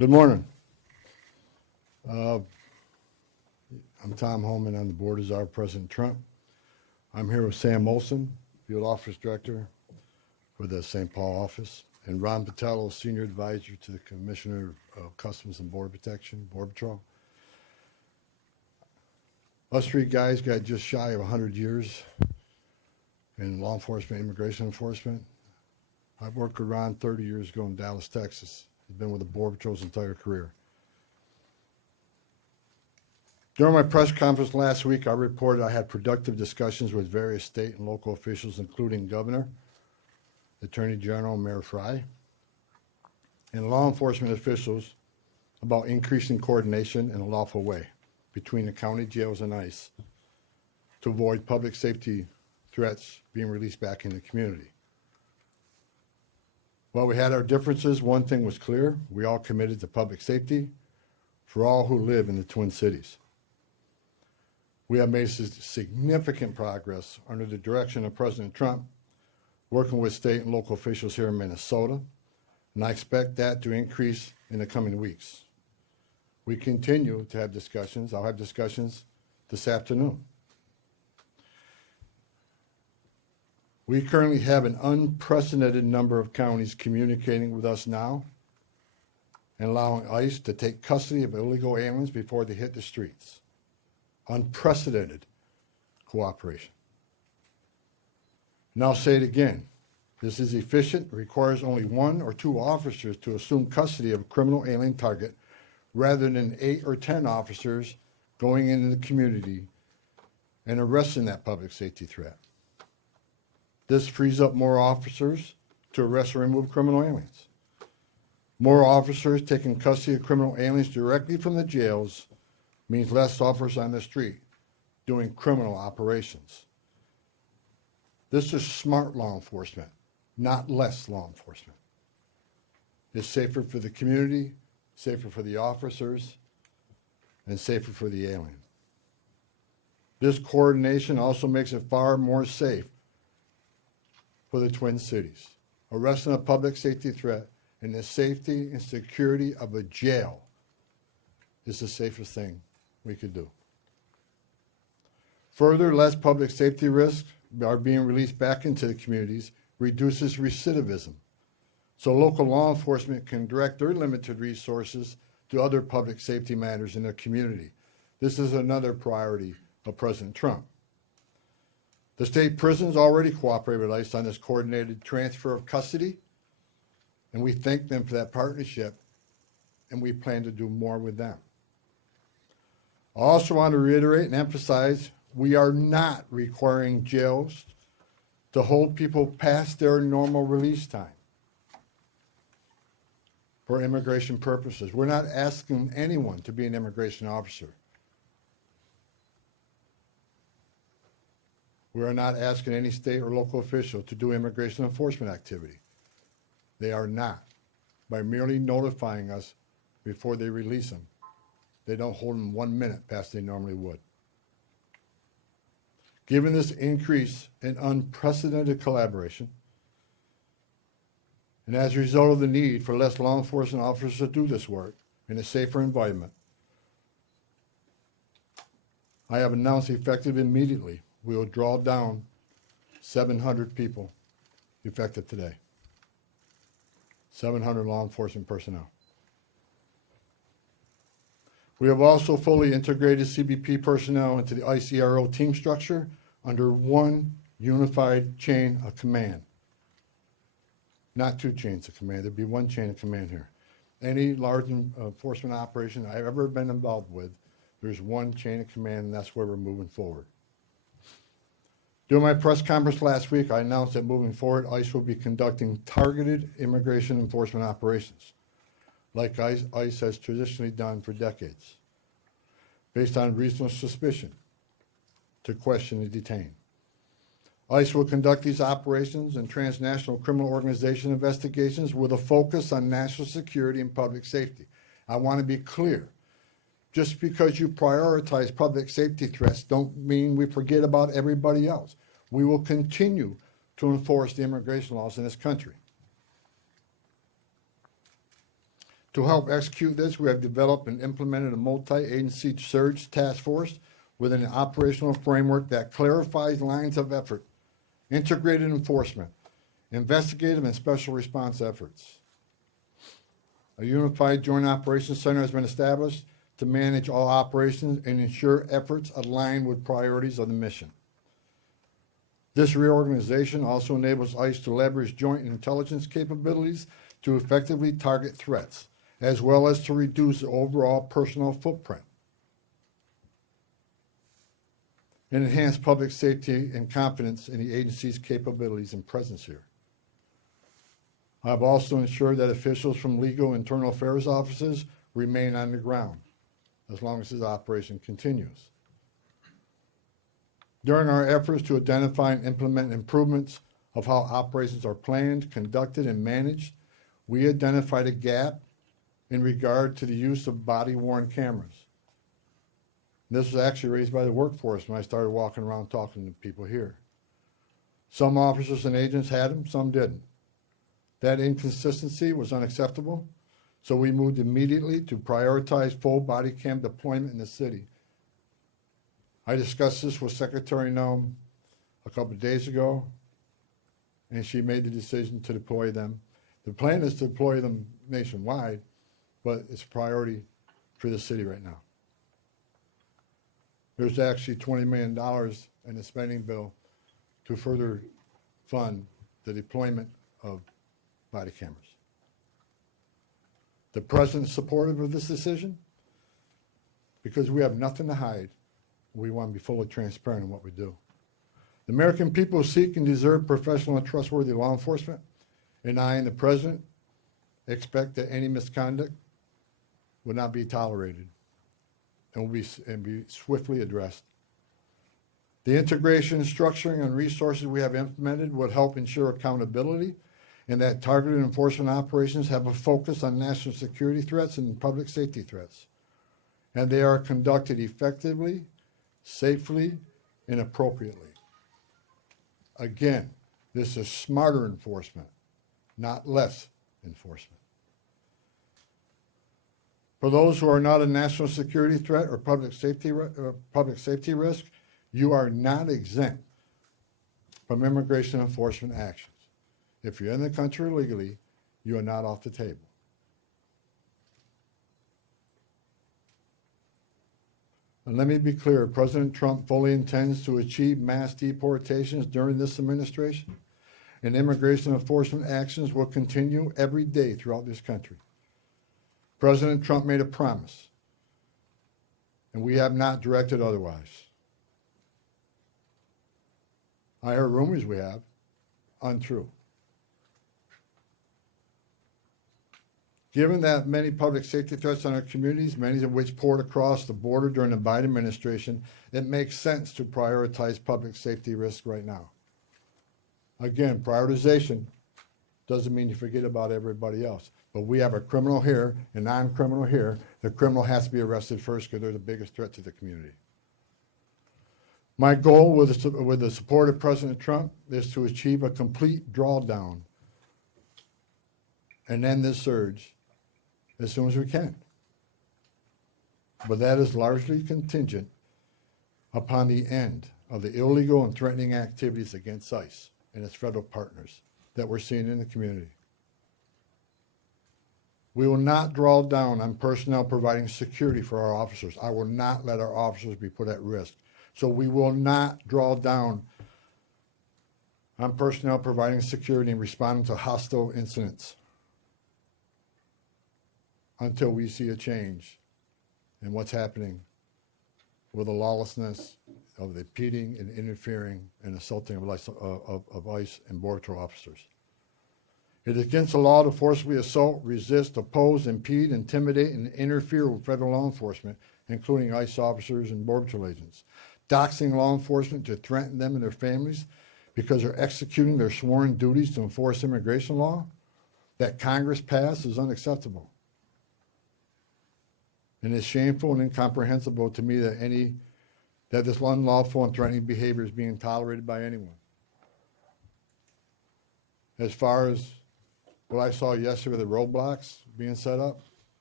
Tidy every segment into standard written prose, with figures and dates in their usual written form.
Good morning. I'm Tom Homan on the board as our President Trump. I'm here with Sam Olson, Field Office Director for the St. Paul office, and Ron Patello, Senior Advisor to the Commissioner of Customs and Border Protection, Border Patrol. Us three guys got just shy of 100 years in law enforcement, immigration enforcement. I've worked with Ron 30 years ago in Dallas, Texas. He's been with the Border Patrol's entire career. During my press conference last week, I reported I had productive discussions with various state and local officials, including Governor, Attorney General, Mayor Frey, and law enforcement officials about increasing coordination in a lawful way between the county jails and ICE to avoid public safety threats being released back in the community. While we had our differences, one thing was clear: we all committed to public safety for all who live in the Twin Cities. We have made significant progress under the direction of President Trump, working with state and local officials here in Minnesota, and I expect that to increase in the coming weeks. We continue to have discussions. I'll have discussions this afternoon. We currently have an unprecedented number of counties communicating with us now and allowing ICE to take custody of illegal aliens before they hit the streets. Unprecedented cooperation. And I'll say it again. This is efficient, requires only 1 or 2 officers to assume custody of a criminal alien target rather than 8 or 10 officers going into the community and arresting that public safety threat. This frees up more officers to arrest or remove criminal aliens. More officers taking custody of criminal aliens directly from the jails means less officers on the street doing criminal operations. This is smart law enforcement, not less law enforcement. It's safer for the community, safer for the officers, and safer for the alien. This coordination also makes it far more safe for the Twin Cities. Arresting a public safety threat in the safety and security of a jail is the safest thing we could do. Further, less public safety risks are being released back into the communities, reduces recidivism, so local law enforcement can direct their limited resources to other public safety matters in their community. This is another priority of President Trump. The state prisons already cooperate with ICE on this coordinated transfer of custody, and we thank them for that partnership, and we plan to do more with them. I also want to reiterate and emphasize we are not requiring jails to hold people past their normal release time for immigration purposes. We're not asking anyone to be an immigration officer. We are not asking any state or local official to do immigration enforcement activity. They are not. By merely notifying us before they release them, they don't hold them 1 minute past they normally would. Given this increase in unprecedented collaboration, and as a result of the need for less law enforcement officers to do this work in a safer environment, I have announced effective immediately we will draw down 700 people effective today. 700 law enforcement personnel. We have also fully integrated CBP personnel into the ICRO team structure under one unified chain of command. Not 2 chains of command, there'd be 1 chain of command here. Any large enforcement operation I've ever been involved with, there's 1 chain of command, and that's where we're moving forward. During my press conference last week, I announced that moving forward, ICE will be conducting targeted immigration enforcement operations, like ICE has traditionally done for decades, based on reasonable suspicion to question and detain. ICE will conduct these operations and transnational criminal organization investigations with a focus on national security and public safety. I want to be clear. Just because you prioritize public safety threats don't mean we forget about everybody else. We will continue to enforce the immigration laws in this country. To help execute this, we have developed and implemented a multi-agency surge task force with an operational framework that clarifies lines of effort, integrated enforcement, investigative and special response efforts. A unified joint operations center has been established to manage all operations and ensure efforts align with priorities of the mission. This reorganization also enables ICE to leverage joint intelligence capabilities to effectively target threats, as well as to reduce the overall personnel footprint and enhance public safety and confidence in the agency's capabilities and presence here. I've also ensured that officials from legal internal affairs offices remain on the ground as long as this operation continues. During our efforts to identify and implement improvements of how operations are planned, conducted, and managed, we identified a gap in regard to the use of body-worn cameras. This was actually raised by the workforce when I started walking around talking to people here. Some officers and agents had them, some didn't. That inconsistency was unacceptable, so we moved immediately to prioritize full body cam deployment in the city. I discussed this with Secretary Noem a couple of days ago, and she made the decision to deploy them. The plan is to deploy them nationwide, but it's a priority for the city right now. There's actually $20 million in the spending bill to further fund the deployment of body cameras. The President's supportive of this decision because we have nothing to hide. We want to be fully transparent in what we do. The American people seek and deserve professional and trustworthy law enforcement, and I and the President expect that any misconduct will not be tolerated and will be swiftly addressed. The integration, structuring, and resources we have implemented would help ensure accountability and that targeted enforcement operations have a focus on national security threats and public safety threats, and they are conducted effectively, safely, and appropriately. Again, this is smarter enforcement, not less enforcement. For those who are not a national security threat or public safety risk, you are not exempt from immigration enforcement actions. If you're in the country illegally, you are not off the table. And let me be clear, President Trump fully intends to achieve mass deportations during this administration, and immigration enforcement actions will continue every day throughout this country. President Trump made a promise, and we have not directed otherwise. I heard rumors we have, untrue. Given that many public safety threats on our communities, many of which poured across the border during the Biden administration, it makes sense to prioritize public safety risks right now. Again, prioritization doesn't mean you forget about everybody else. But we have a criminal here, a non-criminal here. The criminal has to be arrested first because they're the biggest threat to the community. My goal with the support of President Trump is to achieve a complete drawdown and end this surge as soon as we can. But that is largely contingent upon the end of the illegal and threatening activities against ICE and its federal partners that we're seeing in the community. We will not draw down on personnel providing security for our officers. I will not let our officers be put at risk. So we will not draw down on personnel providing security and responding to hostile incidents until we see a change in what's happening with the lawlessness of the impeding and interfering and assaulting of ICE and Border Patrol officers. It is against the law to forcibly assault, resist, oppose, impede, intimidate, and interfere with federal law enforcement, including ICE officers and Border Patrol agents. Doxing law enforcement to threaten them and their families because they're executing their sworn duties to enforce immigration law that Congress passed is unacceptable. And it's shameful and incomprehensible to me that this unlawful and threatening behavior is being tolerated by anyone. As far as what I saw yesterday, the roadblocks being set up,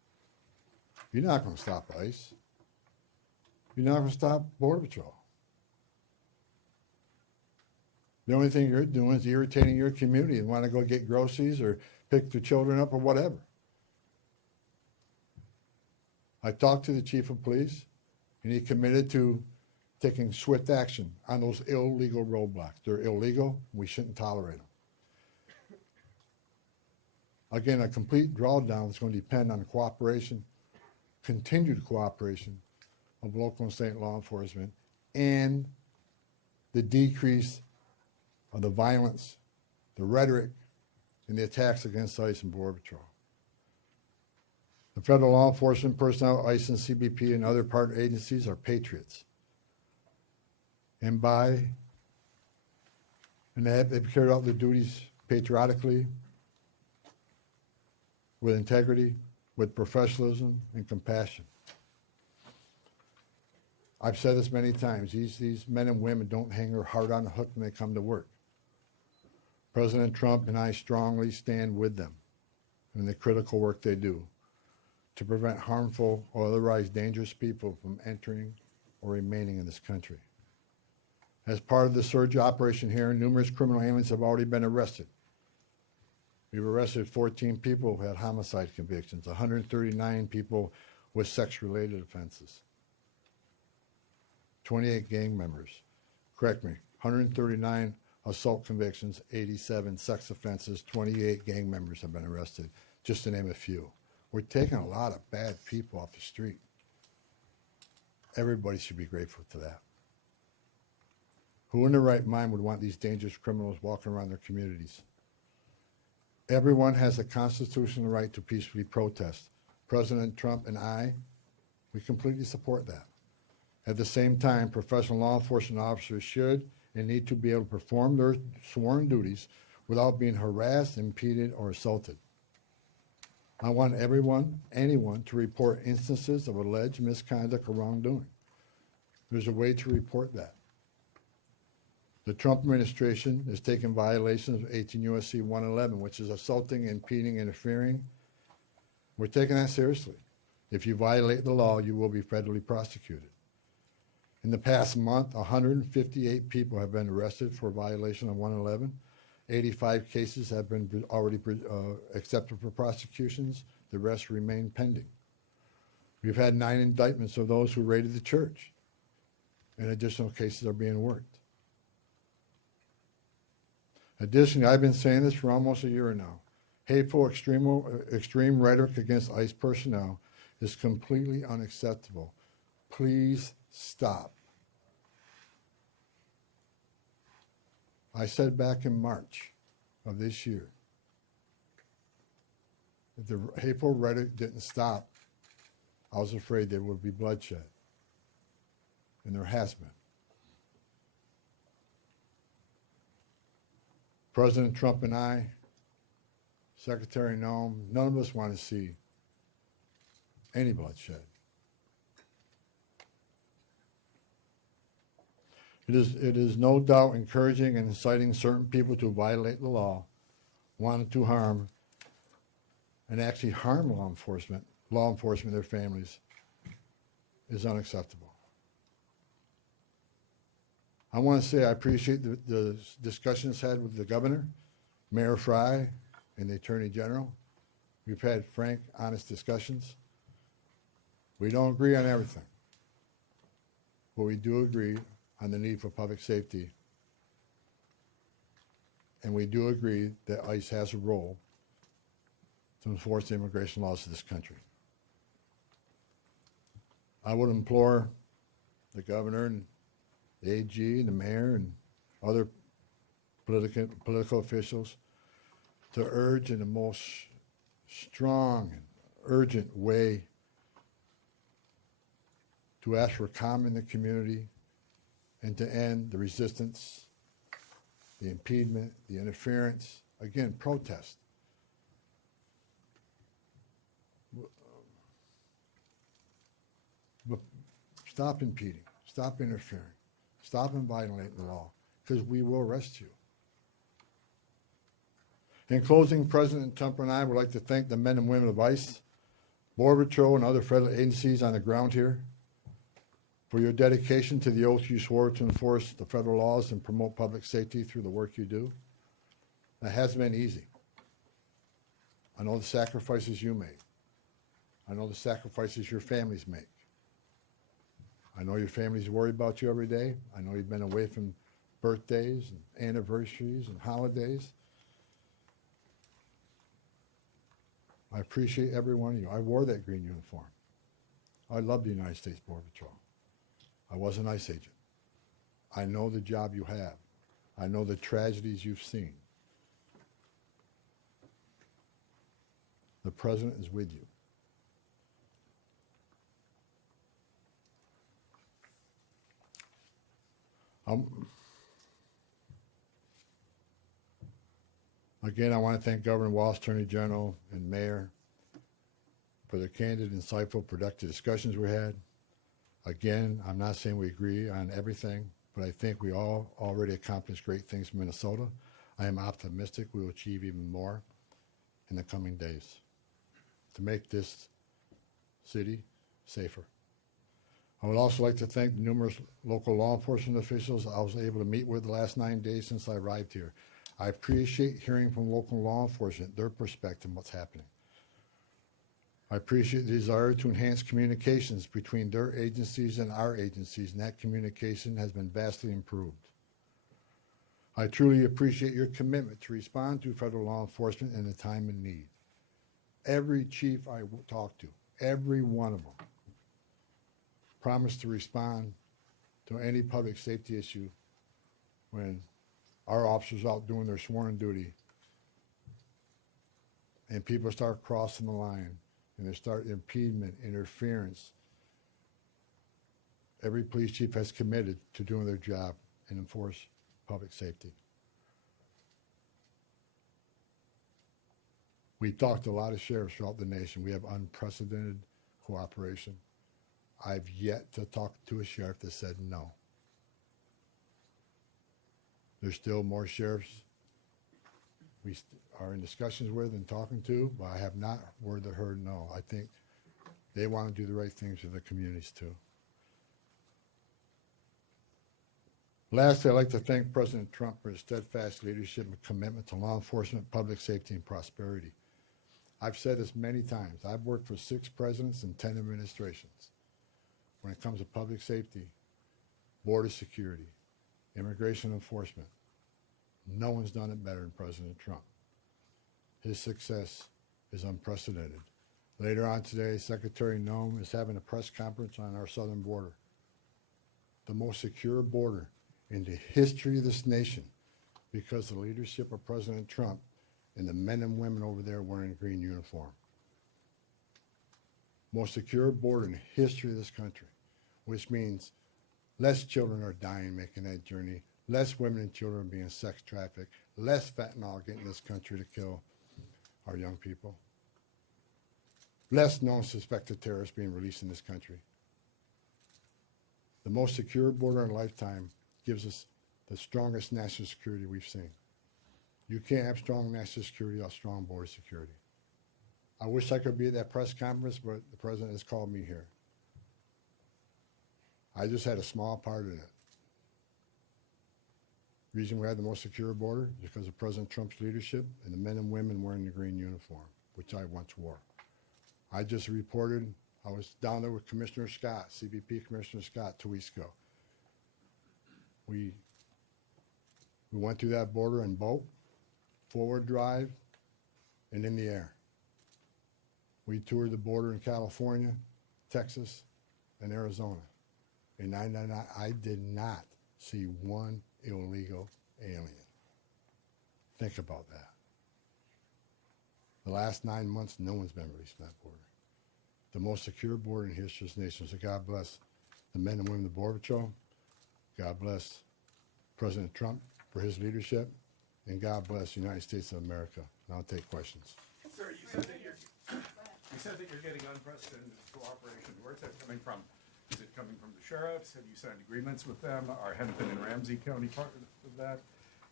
You're not going to stop ICE. You're not going to stop Border Patrol. The only thing you're doing is irritating your community and want to go get groceries or pick their children up or whatever. I talked to the chief of police, and he committed to taking swift action on those illegal roadblocks. They're illegal. We shouldn't tolerate them. Again, a complete drawdown is going to depend on the cooperation, continued cooperation of local and state law enforcement, and the decrease of the violence, the rhetoric, and the attacks against ICE and Border Patrol. The federal law enforcement personnel, ICE and CBP, and other partner agencies are patriots. And they've carried out their duties patriotically, with integrity, with professionalism, and compassion. I've said this many times, these men and women don't hang their heart on the hook when they come to work. President Trump and I strongly stand with them in the critical work they do to prevent harmful or otherwise dangerous people from entering or remaining in this country. As part of the surge operation here, numerous criminal aliens have already been arrested. We've arrested 14 people who had homicide convictions, 139 people with sex-related offenses, 28 gang members. Correct me, 139 assault convictions, 87 sex offenses, 28 gang members have been arrested, just to name a few. We're taking a lot of bad people off the street. Everybody should be grateful to that. Who in their right mind would want these dangerous criminals walking around their communities? Everyone has a constitutional right to peacefully protest. President Trump and I, we completely support that. At the same time, professional law enforcement officers should and need to be able to perform their sworn duties without being harassed, impeded, or assaulted. I want anyone to report instances of alleged misconduct or wrongdoing. There's a way to report that. The Trump administration is taking violations of 18 U.S.C. 111, which is assaulting, impeding, interfering. We're taking that seriously. If you violate the law, you will be federally prosecuted. In the past month, 158 people have been arrested for violation of 111. 85 cases have been already accepted for prosecutions. The rest remain pending. We've had 9 indictments of those who raided the church, and additional cases are being worked. Additionally, I've been saying this for almost a year now. Hateful, extreme rhetoric against ICE personnel is completely unacceptable. Please stop. I said back in March of this year, if the hateful rhetoric didn't stop, I was afraid there would be bloodshed. And there has been. President Trump and I, Secretary Noem, none of us want to see any bloodshed. It is no doubt encouraging and inciting certain people to violate the law, wanting to harm, and actually harm law enforcement, their families, is unacceptable. I want to say I appreciate the discussions had with the governor, Mayor Fry, and the Attorney General. We've had frank, honest discussions. We don't agree on everything, but we do agree on the need for public safety. And we do agree that ICE has a role to enforce the immigration laws of this country. I would implore the governor and the AG and the mayor and other political officials to urge in the most strong and urgent way to ask for calm in the community and to end the resistance, the impediment, the interference, again, protest. But stop impeding, stop interfering, stop violating the law, because we will arrest you. In closing, President Trump and I would like to thank the men and women of ICE, Border Patrol and other federal agencies on the ground here, for your dedication to the oath you swore to enforce the federal laws and promote public safety through the work you do. That hasn't been easy. I know the sacrifices you made. I know the sacrifices your families make. I know your families worry about you every day. I know you've been away from birthdays and anniversaries and holidays. I appreciate every one of you. I wore that green uniform. I love the United States Border Patrol. I was an ICE agent. I know the job you have. I know the tragedies you've seen. The President is with you. Again, I want to thank Governor Walz, Attorney General, and Mayor for the candid, insightful, productive discussions we had. Again, I'm not saying we agree on everything, but I think we all already accomplished great things in Minnesota. I am optimistic we will achieve even more in the coming days to make this city safer. I would also like to thank the numerous local law enforcement officials I was able to meet with the last 9 days since I arrived here. I appreciate hearing from local law enforcement, their perspective on what's happening. I appreciate the desire to enhance communications between their agencies and our agencies, and that communication has been vastly improved. I truly appreciate your commitment to respond to federal law enforcement in a time of need. Every chief I talked to, every one of them, promised to respond to any public safety issue when our officers out doing their sworn duty and people start crossing the line and they start impediment, interference. Every police chief has committed to doing their job and enforce public safety. We talked to a lot of sheriffs throughout the nation. We have unprecedented cooperation. I've yet to talk to a sheriff that said no. There's still more sheriffs we are in discussions with and talking to, but I have not word that heard no. I think they want to do the right things for their communities too. Lastly, I'd like to thank President Trump for his steadfast leadership and commitment to law enforcement, public safety, and prosperity. I've said this many times. I've worked for 6 presidents and 10 administrations. When it comes to public safety, border security, immigration enforcement, no one's done it better than President Trump. His success is unprecedented. Later on today, Secretary Noem is having a press conference on our southern border, the most secure border in the history of this nation, because of the leadership of President Trump and the men and women over there wearing a green uniform. Most secure border in the history of this country, which means less children are dying making that journey, less women and children being sex trafficked, less fentanyl getting this country to kill our young people, less known suspected terrorists being released in this country. The most secure border in a lifetime gives us the strongest national security we've seen. You can't have strong national security without strong border security. I wish I could be at that press conference, but the president has called me here. I just had a small part in it. The reason we had the most secure border is because of President Trump's leadership and the men and women wearing the green uniform, which I once wore. I just reported, I was down there with Commissioner Scott, CBP Commissioner Scott, 2 weeks ago. We went through that border in boat, forward drive, and in the air. We toured the border in California, Texas, and Arizona. And I did not see one illegal alien. Think about that. The last 9 months, no one's been released from that border. The most secure border in history of this nation. So God bless the men and women of the Border Patrol. God bless President Trump for his leadership. And God bless the United States of America. And I'll take questions. Sir, you said that you're getting unprecedented cooperation. Where's that coming from? Is it coming from the sheriffs? Have you signed agreements with them? Are Hennepin and Ramsey County part of that?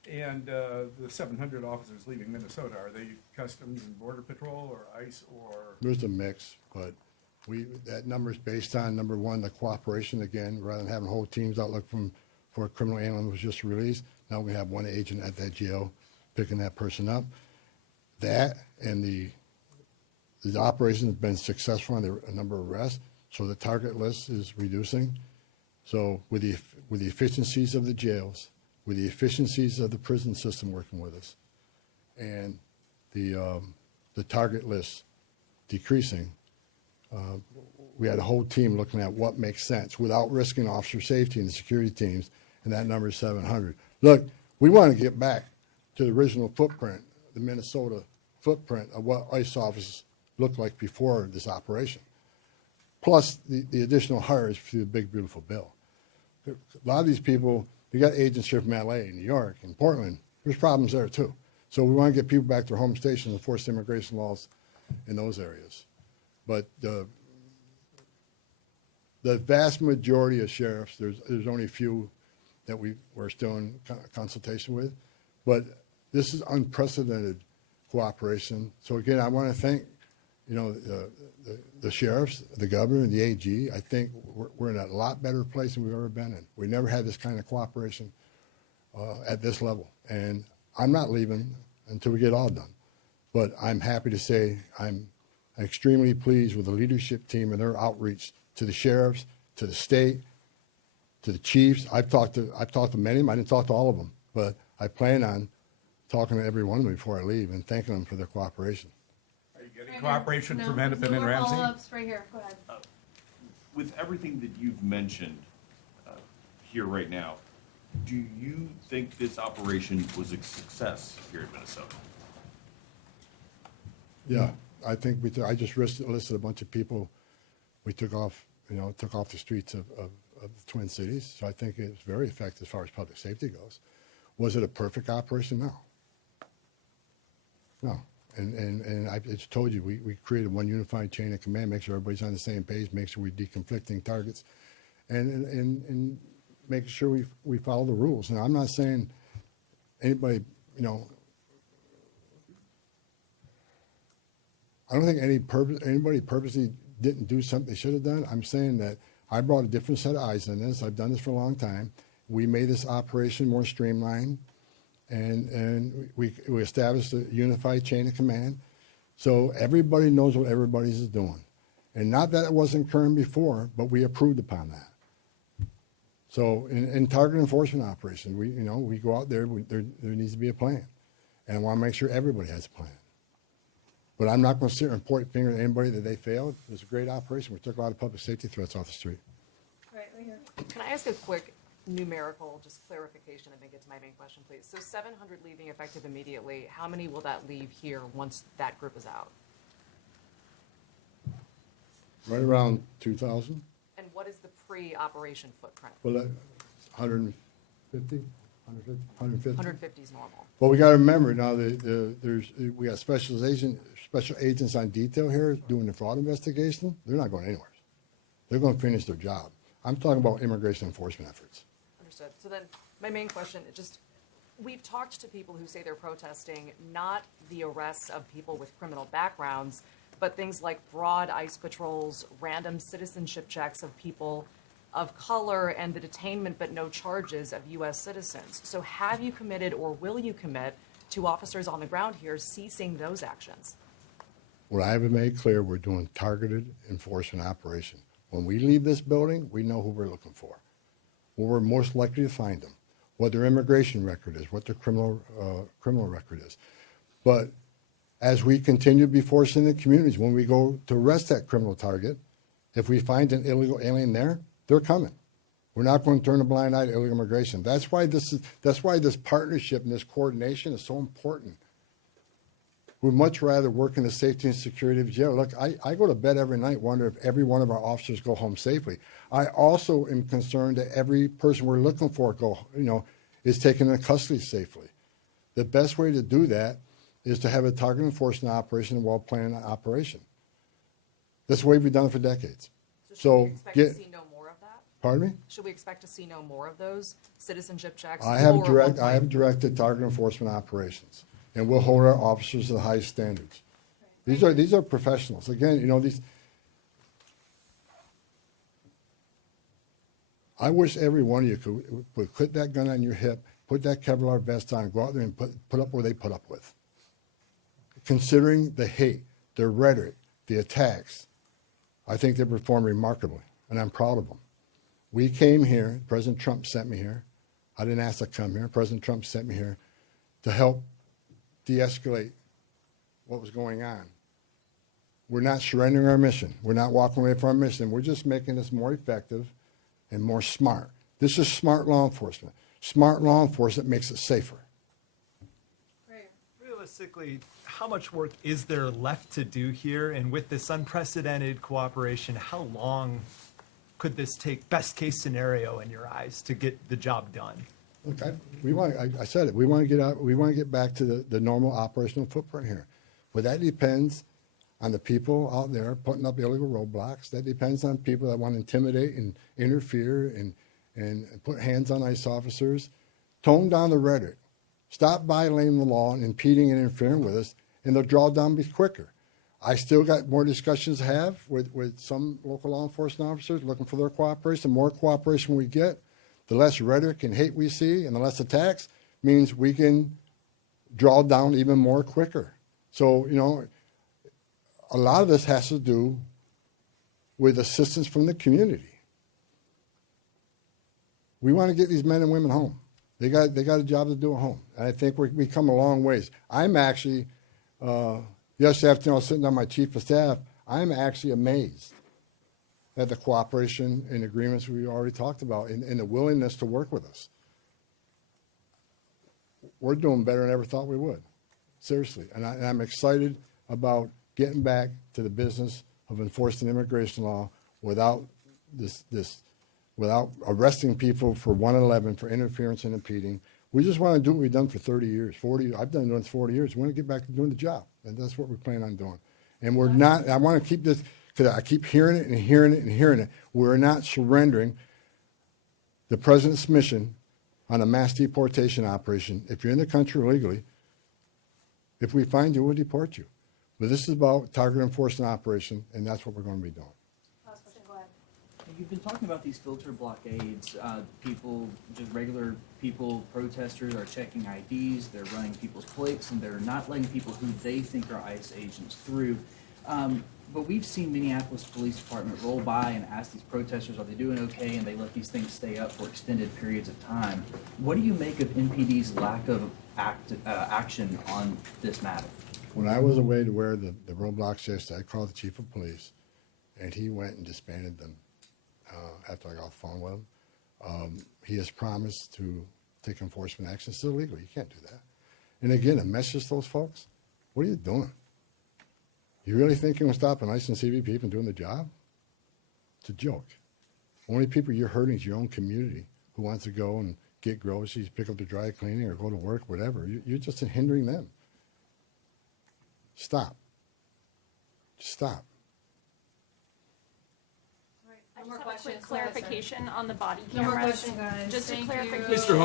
And the 700 officers leaving Minnesota, are they Customs and Border Patrol or ICE or? There's a mix, but that number is based on, number one, the cooperation again, rather than having whole teams out looking for a criminal alien was just released. Now we have one agent at that jail picking that person up. That and the operation has been successful on a number of arrests, so the target list is reducing. So with the efficiencies of the jails, with the efficiencies of the prison system working with us, and the target list decreasing, we had a whole team looking at what makes sense without risking officer safety and the security teams, and that number is 700. Look, we want to get back to the original footprint, the Minnesota footprint of what ICE officers looked like before this operation, plus the additional hires through the big, beautiful bill. A lot of these people, you got agents here from LA, New York, and Portland. There's problems there too. So we want to get people back to their home stations and enforce immigration laws in those areas. But the vast majority of sheriffs, there's only a few that we're still in consultation with, but this is unprecedented cooperation. So again, I want to thank, the sheriffs, the governor, and the AG. I think we're in a lot better place than we've ever been in. We never had this kind of cooperation at this level, and I'm not leaving until we get all done. But I'm happy to say I'm extremely pleased with the leadership team and their outreach to the sheriffs, to the state, to the chiefs. I've talked to many of them. I didn't talk to all of them, but I plan on talking to every one of them before I leave and thanking them for their cooperation. Are you getting cooperation from Hennepin and Ramsey? Follow-ups right here. Go ahead. With everything that you've mentioned here right now, do you think this operation was a success here in Minnesota? Yeah, I think I just listed a bunch of people we took off the streets of the Twin Cities. So I think it was very effective as far as public safety goes. Was it a perfect operation? No. No. And I just told you, we created one unified chain of command, make sure everybody's on the same page, make sure we're deconflicting targets, and making sure we follow the rules. Now, I'm not saying anybody, I don't think anybody purposely didn't do something they should have done. I'm saying that I brought a different set of eyes on this. I've done this for a long time. We made this operation more streamlined, and we established a unified chain of command, so everybody knows what everybody's is doing. And not that it wasn't current before, but we approved upon that. So in target enforcement operations, we go out there, there needs to be a plan. And I want to make sure everybody has a plan. But I'm not going to sit here and point a finger at anybody that they failed. It was a great operation. We took a lot of public safety threats off the street. Right here. Can I ask a quick numerical, just clarification, and then get to my main question, please? So 700 leaving effective immediately. How many will that leave here once that group is out? Right around 2,000. And what is the pre-operation footprint? Well, 150, 150. 150 is normal. Well, we got to remember now, we got special agents on detail here doing the fraud investigation. They're not going anywhere. They're going to finish their job. I'm talking about immigration enforcement efforts. Understood. So then my main question, we've talked to people who say they're protesting not the arrests of people with criminal backgrounds, but things like broad ICE patrols, random citizenship checks of people of color, and the detainment but no charges of U.S. citizens. So have you committed or will you commit to officers on the ground here ceasing those actions? What I have made clear, we're doing targeted enforcement operation. When we leave this building, we know who we're looking for, where we're most likely to find them, what their immigration record is, what their criminal record is. But as we continue to be forced in the communities, when we go to arrest that criminal target, if we find an illegal alien there, they're coming. We're not going to turn a blind eye to illegal immigration. That's why this partnership and this coordination is so important. We'd much rather work in the safety and security of jail. Look, I go to bed every night wondering if every one of our officers go home safely. I also am concerned that every person we're looking for is taken into custody safely. The best way to do that is to have a target enforcement operation, a well-planned operation. That's the way we've done it for decades. So should we expect to see no more of that? Pardon me? Should we expect to see no more of those citizenship checks? I have or one I have time? directed target enforcement operations, and we'll hold our officers to the highest standards. These are professionals. Again, you know, I wish every one of you could put that gun on your hip, put that Kevlar vest on, and go out there and put up what they put up with. Considering the hate, the rhetoric, the attacks, I think they performed remarkably, and I'm proud of them. We came here, President Trump sent me here. I didn't ask to come here. President Trump sent me here to help de-escalate what was going on. We're not surrendering our mission. We're not walking away from our mission. We're just making this more effective and more smart. This is smart law enforcement. Smart law enforcement makes it safer. Right. Realistically, how much work is there left to do here? And with this unprecedented cooperation, how long could this take, best case scenario in your eyes, to get the job done? Look, I said it. We want to get out. We want to get back to the normal operational footprint here. But that depends on the people out there putting up illegal roadblocks. That depends on people that want to intimidate and interfere and put hands on ICE officers. Tone down the rhetoric. Stop violating the law and impeding and interfering with us, and they'll draw down quicker. I still got more discussions to have with some local law enforcement officers looking for their cooperation. The more cooperation we get, the less rhetoric and hate we see, and the less attacks means we can draw down even more quicker. So, you know, a lot of this has to do with assistance from the community. We want to get these men and women home. They got a job to do at home, and I think we come a long ways. I'm actually, yesterday afternoon I was sitting down with my chief of staff. I'm actually amazed at the cooperation and agreements we already talked about and the willingness to work with us. We're doing better than I ever thought we would, seriously. And I'm excited about getting back to the business of enforcing immigration law without without arresting people for 111 for interference and impeding. We just want to do what we've done for 30 years, 40. I've done it for 40 years. We want to get back to doing the job, and that's what we plan on doing. And we're not. I want to keep this because I keep hearing it and hearing it and hearing it. We're not surrendering the president's mission on a mass deportation operation. If you're in the country illegally, if we find you, we'll deport you. But this is about target enforcement operation, and that's what we're going to be doing. Last question, go ahead. You've been talking about these filter blockades. People, just regular people, protesters are checking IDs, they're running people's plates, and they're not letting people who they think are ICE agents through. But we've seen Minneapolis Police Department roll by and ask these protesters, are they doing okay? And they let these things stay up for extended periods of time. What do you make of NPD's lack of action on this matter? When I was away to wear the roadblocks yesterday, I called the chief of police, and he went and disbanded them after I got off the phone with him. He has promised to take enforcement action. It's illegal. You can't do that. And again, a message to those folks, what are you doing? You really think you're going to stop an ICE and CBP from doing the job? It's a joke. Only people you're hurting is your own community who wants to go and get groceries, pick up the dry cleaning, or go to work, whatever. You're just hindering them. Stop. Just stop. All right, I no more just have a quick questions. Go ahead, sir. clarification on the body No more cameras. questions, guys. Just a Thank you. clarification.